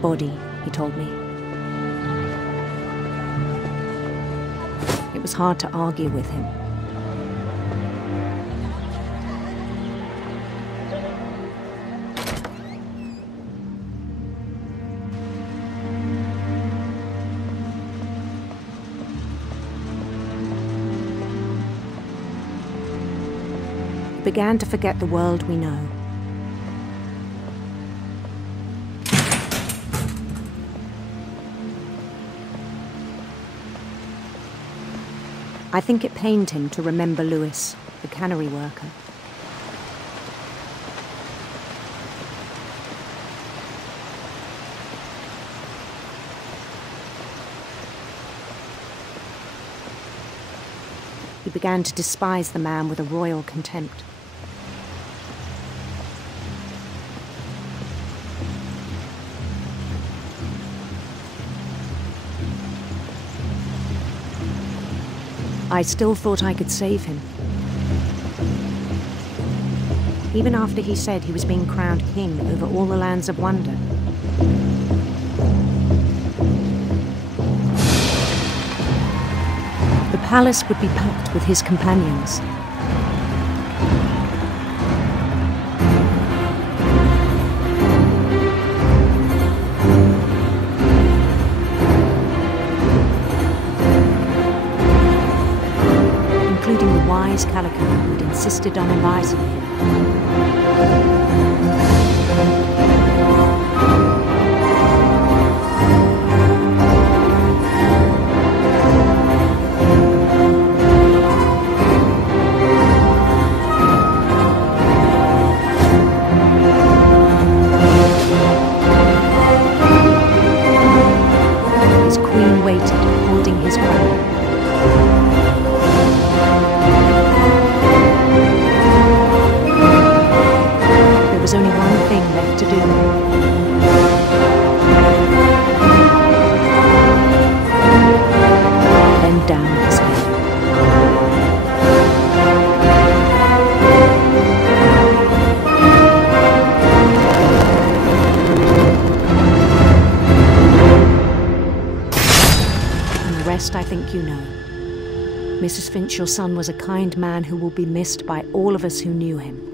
body, he told me. It was hard to argue with him. We began to forget the world we know. I think it pained him to remember Lewis, the cannery worker. He began to despise the man with a royal contempt. I still thought I could save him. Even after he said he was being crowned king over all the lands of wonder. The palace would be packed with his companions. Including the wise Calico who'd insisted on advising him. His queen waited, holding his crown. There was only one thing left to do. Bend down his head. And the rest I think you know. Mrs. Finch, your son was a kind man who will be missed by all of us who knew him.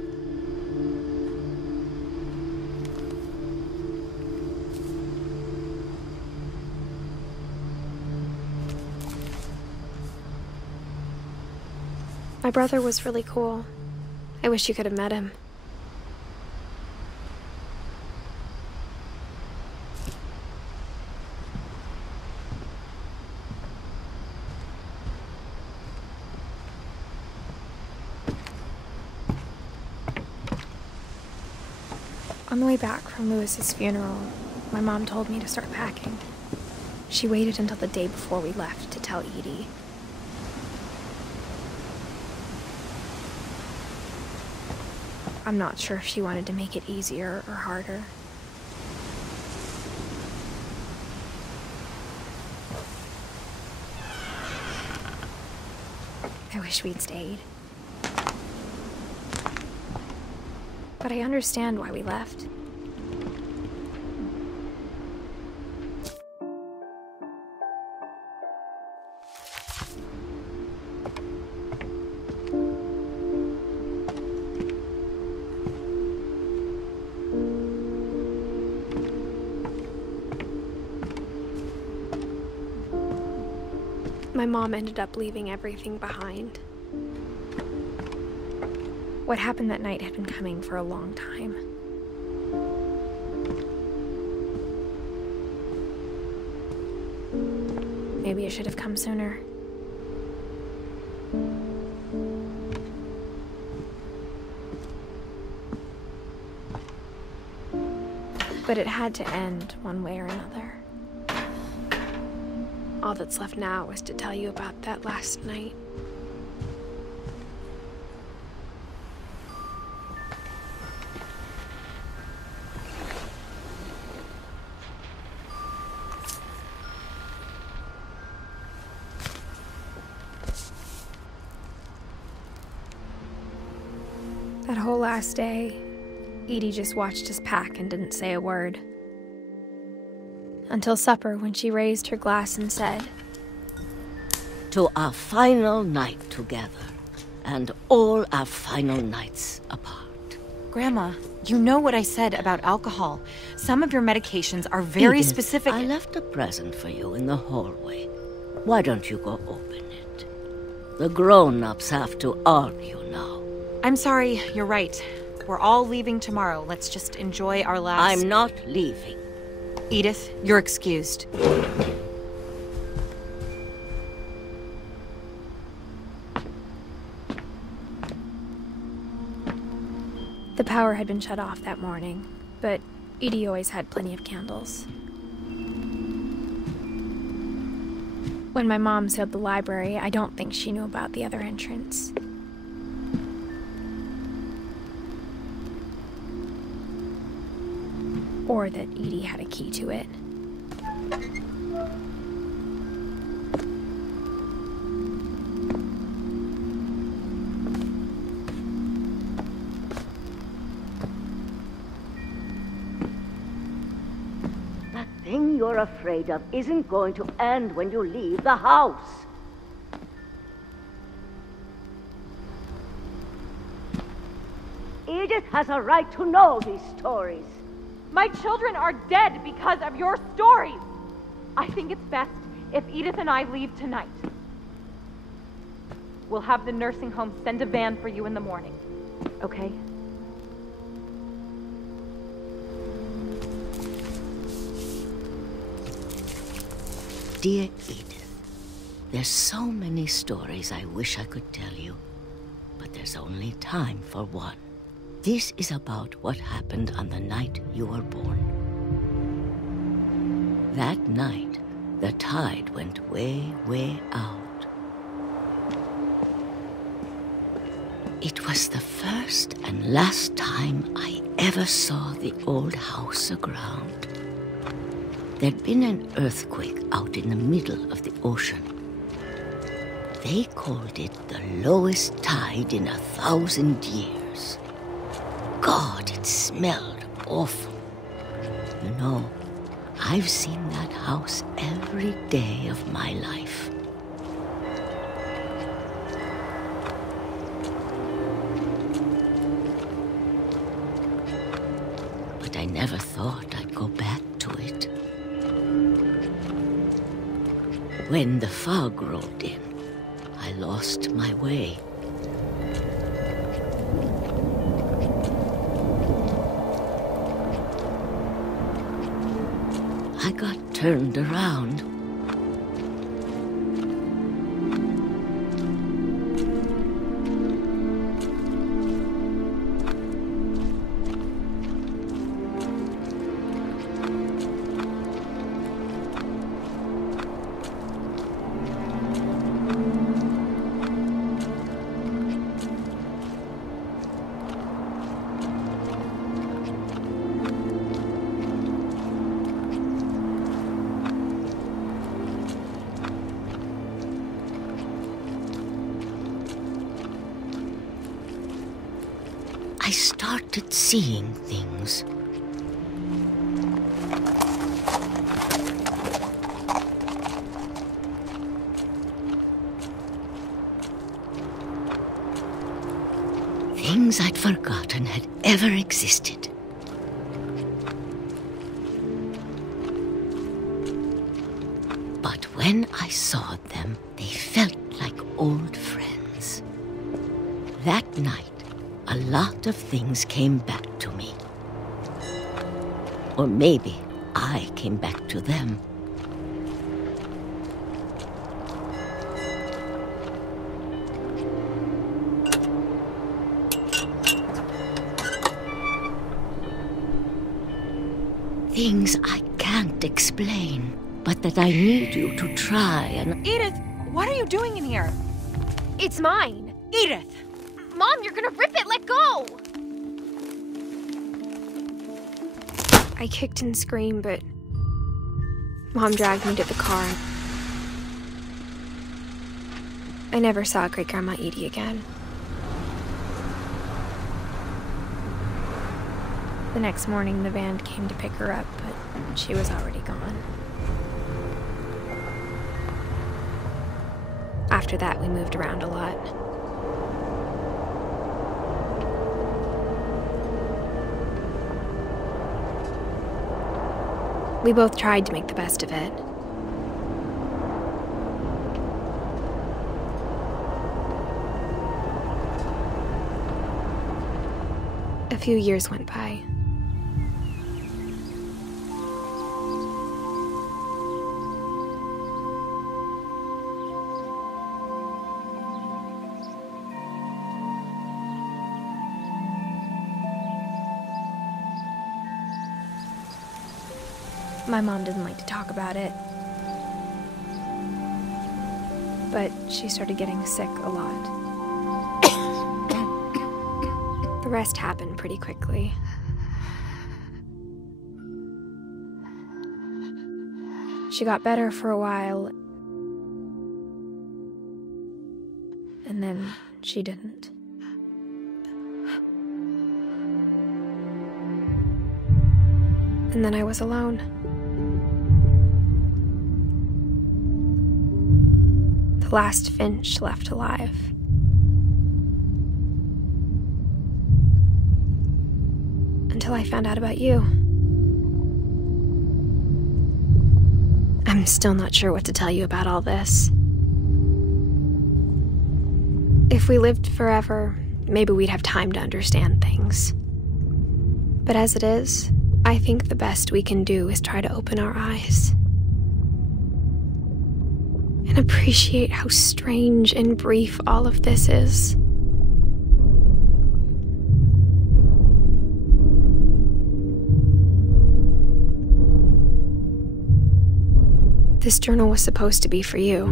My brother was really cool. I wish you could have met him. On the way back from Lewis's funeral, my mom told me to start packing. She waited until the day before we left to tell Edie. I'm not sure if she wanted to make it easier or harder. I wish we'd stayed. But I understand why we left. My mom ended up leaving everything behind. What happened that night had been coming for a long time. Maybe it should have come sooner. But it had to end one way or another. All that's left now is to tell you about that last night. That whole last day, Edie just watched us pack and didn't say a word. until supper when she raised her glass and said, "To our final night together, and all our final nights apart." Grandma, you know what I said about alcohol. Some of your medications are very Edith, specific. I left a present for you in the hallway. Why don't you go open it? The grown-ups have to argue now. I'm sorry, you're right. We're all leaving tomorrow. Let's just enjoy our last... I'm not leaving. Edith, you're excused. The power had been shut off that morning, but Edie always had plenty of candles. When my mom sealed the library, I don't think she knew about the other entrance. Or that Edie had a key to it. That thing you're afraid of isn't going to end when you leave the house. Edith has a right to know these stories. My children are dead because of your stories. I think it's best if Edith and I leave tonight. We'll have the nursing home send a van for you in the morning, okay? Dear Edith, there's so many stories I wish I could tell you, but there's only time for one. This is about what happened on the night you were born. That night, the tide went way, way out. It was the first and last time I ever saw the old house aground. There'd been an earthquake out in the middle of the ocean. They called it the lowest tide in 1,000 years. God, it smelled awful. You know, I've seen that house every day of my life. But I never thought I'd go back to it. When the fog rolled in, I lost my way. I got turned around. I started seeing things. Things I'd forgotten had ever existed. But when I saw them, they felt like old friends. That night, a lot of things came back to me. Or maybe I came back to them. Things I can't explain, but that I need you to try and... Edith, what are you doing in here? It's mine! Edith! Mom, you're gonna rip it! Let go! I kicked and screamed, but Mom dragged me to the car. I never saw Great-Grandma Edie again. The next morning, the van came to pick her up, but she was already gone. After that, we moved around a lot. We both tried to make the best of it. A few years went by. My mom didn't like to talk about it, but she started getting sick a lot. The rest happened pretty quickly. She got better for a while, and then she didn't. And then I was alone. The last Finch left alive. Until I found out about you. I'm still not sure what to tell you about all this. If we lived forever, maybe we'd have time to understand things. But as it is, I think the best we can do is try to open our eyes. And appreciate how strange and brief all of this is. This journal was supposed to be for you.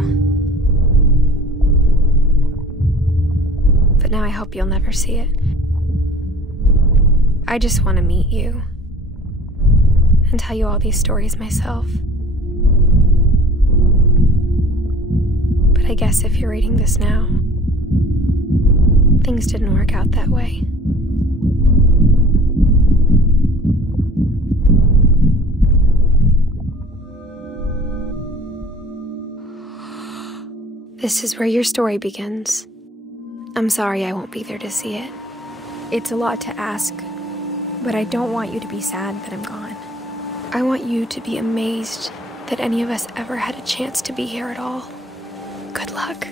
But now I hope you'll never see it. I just want to meet you and tell you all these stories myself. But I guess if you're reading this now, things didn't work out that way. This is where your story begins. I'm sorry I won't be there to see it. It's a lot to ask, but I don't want you to be sad that I'm gone. I want you to be amazed that any of us ever had a chance to be here at all. Good luck.